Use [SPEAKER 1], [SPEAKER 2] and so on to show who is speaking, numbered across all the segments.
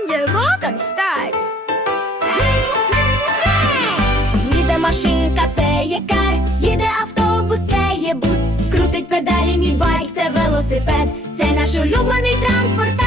[SPEAKER 1] буде роком стать. Їде машинка, це є кар, їде автобус, це є бус, крутить педалі, мій байк, це велосипед, це наш улюблений транспорт.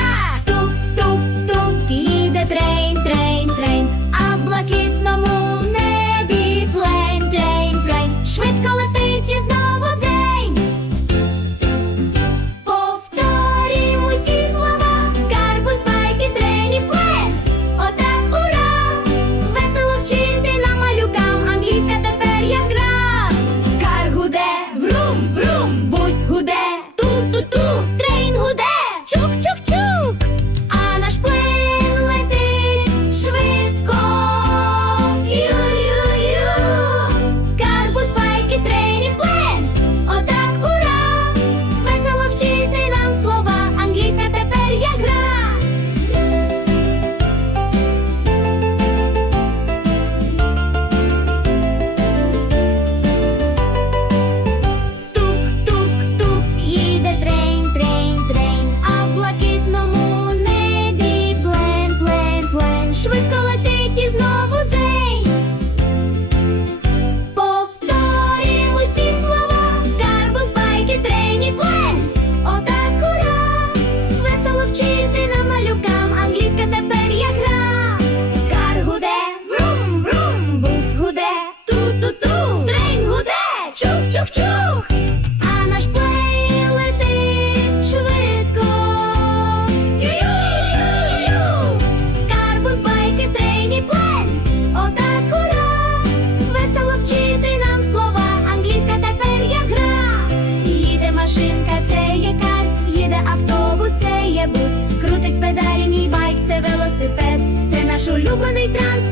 [SPEAKER 1] автобус, це є бус, крутить педалі, мій байк, це велосипед, це наш улюблений транспорт.